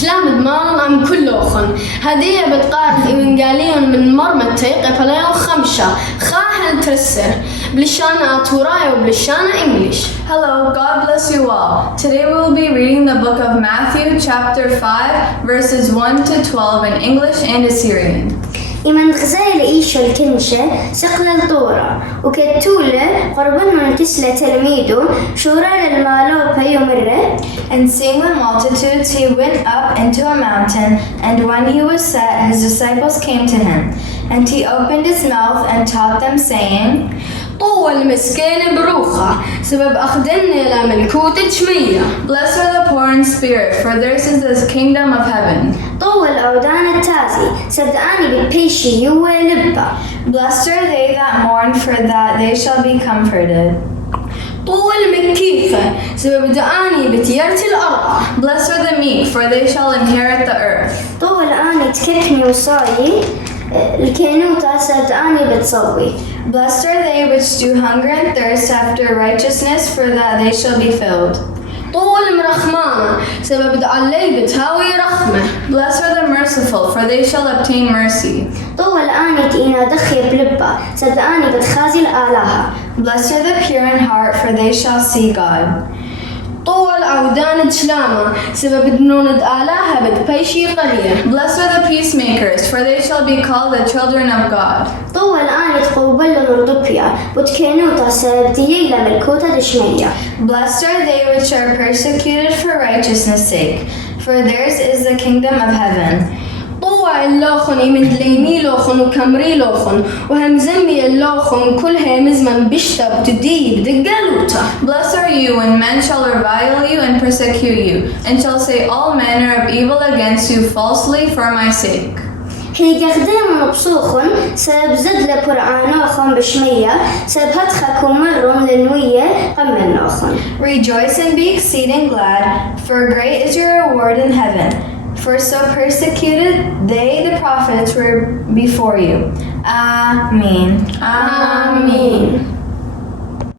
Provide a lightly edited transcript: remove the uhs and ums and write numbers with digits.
شلام دمان أم كلوخن هدية بتقارن إنجاليون من مرمى التيقة فلايو خمسة خاحن ترسر بلشانة أطوراي وبلشانة إنجليش. Hello, God bless you all. Today we will be reading the book of Matthew chapter 5 verses 1 to 12 in English and Assyrian. إمن غزايل إيشو الكنشة سقل الطورة وكتولة قربان تسلة تلميذه شورا المالو بيو مرة. And seeing the multitudes, he went up into a mountain, and when he was set, his disciples came to him. And he opened his mouth and taught them, saying, طوى المسكين بروخة سبب أخدني لملكوت جمية. Blessed are the poor in spirit, for theirs is the kingdom of heaven. طوى الأودان التازي صدقاني بالبيشي يوه لبا. Blessed are they that mourn, for that they shall be comforted. طوى المكيفة سبب دعاني بتيارة الأرض. Blessed are the meek, for they shall inherit the earth. طوى الآن تككني وصاي الكينوتا صدقاني بتصوي. Blessed are they which do hunger and thirst after righteousness, for that they shall be filled. طول مرخمانة سبب دعالي بتهاوي رخمة. Blessed are the merciful, for they shall obtain mercy. طوى الآن تينا دخي بلبا صدقاني بتخازي الآلهة. Blessed are the pure in heart, for they shall see God. طول عودان تشلامة سبب دنون آلهة بتبيشي قرية. Blessed are the peacemakers, for they shall be called the children of God. طوى الآن تقوبلو نردوبيا وتكينوتا سبتيي لملكوتا دشمية. Blessed are they which are persecuted for righteousness' sake, for theirs is the kingdom of heaven. طوع اللوخن يمد ليمي لوخن وكمري لوخن وهمزمي اللوخن كلها مزمن بشتب تدي بدقالوتا. Blessed are you when men shall revile you and persecute you, and shall say all manner of evil against you falsely for my sake. هي قدام مبسوخن سبزد لبرعانوخن بشمية سبهتخكو مرون لنوية قمنوخن. Rejoice and be exceeding glad, for great is your reward in heaven. For so persecuted they the prophets were before you. Amen. Amen.